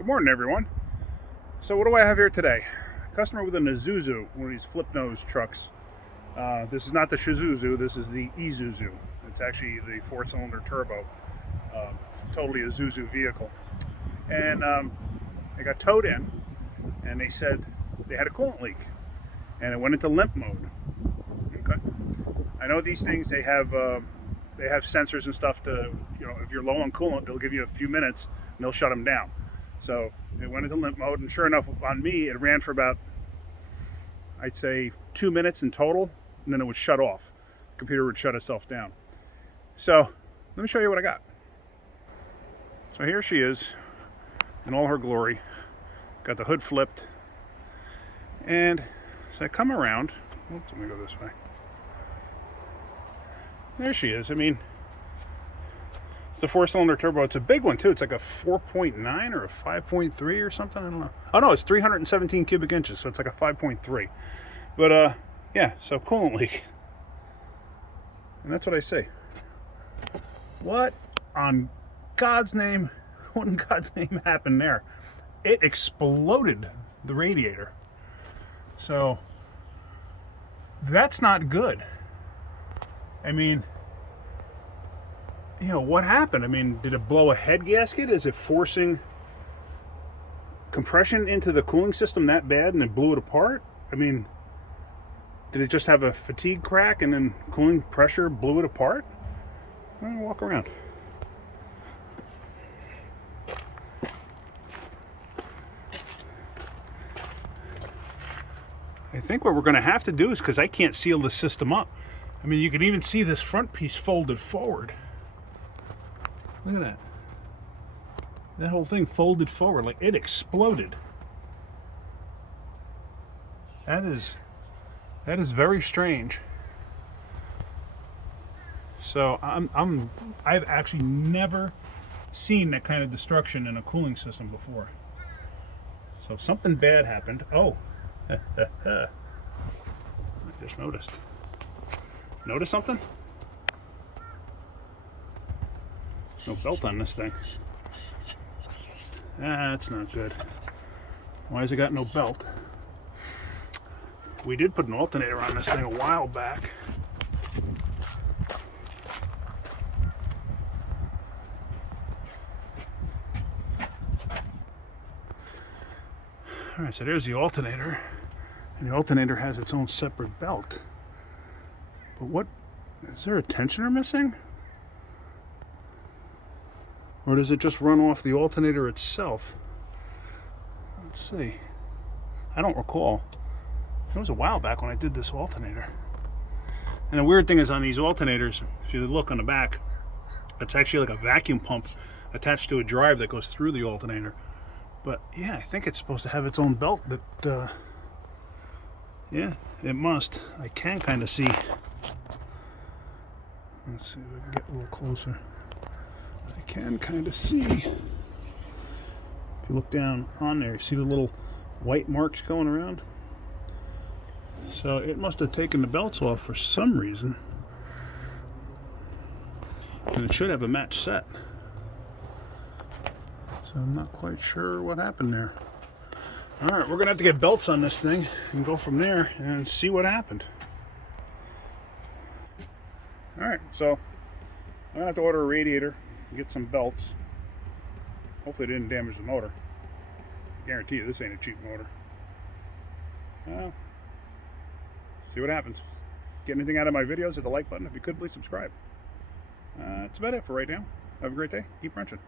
Good morning, everyone. So what do I have here today? A customer with an Isuzu, one of these flip nose trucks. This is not the Shizuzu, this is the Isuzu. It's actually the 4-cylinder turbo, totally Isuzu vehicle. And they got towed in, and they said they had a coolant leak, and it went into limp mode. Okay. I know these things, they have sensors and stuff to, if you're low on coolant, they'll give you a few minutes and they'll shut them down. So it went into limp mode, and sure enough, on me, it ran for about, I'd say, 2 minutes in total, and then it would shut off. The computer would shut itself down. So let me show you what I got. So here she is in all her glory. Got the hood flipped. And so I come around. Oops, let me go this way. There she is. I mean, the 4-cylinder turbo. It's a big one too. It's like a 4.9 or a 5.3 or something. I don't know. Oh no, it's 317 cubic inches, so it's like a 5.3. But yeah, so coolant leak. And that's what I say. What on God's name? What in God's name happened there? It exploded the radiator. So that's not good. I mean, what happened? I mean, did it blow a head gasket? Is it forcing compression into the cooling system that bad and it blew it apart? I mean, did it just have a fatigue crack and then cooling pressure blew it apart? I'm gonna walk around. I think what we're gonna have to do is, because I can't seal the system up. I mean, you can even see this front piece folded forward. Look at that. That whole thing folded forward, like it exploded. That is very strange. So I've actually never seen that kind of destruction in a cooling system before. So something bad happened. Oh, I just noticed. Notice something? No belt on this thing. That's not good. Why has it got no belt? We did put an alternator on this thing a while back. Alright, so there's the alternator. And the alternator has its own separate belt. But what, is there a tensioner missing? Or does it just run off the alternator itself? Let's see. I don't recall. It was a while back when I did this alternator. And the weird thing is, on these alternators, if you look on the back, it's actually like a vacuum pump attached to a drive that goes through the alternator. But yeah, I think it's supposed to have its own belt that, yeah, it must. I can kind of see. Let's see if we can get a little closer. I can kind of see. If you look down on there, you see the little white marks going around? So it must have taken the belts off for some reason. And it should have a match set. So I'm not quite sure what happened there. Alright, we're going to have to get belts on this thing and go from there and see what happened. Alright, so I'm going to have to order a radiator and get some belts. Hopefully it didn't damage the motor. I guarantee you this ain't a cheap motor. Well, see what happens. Get anything out of my videos, hit the like button. If you could, please subscribe. That's about it for right now. Have a great day. Keep wrenching.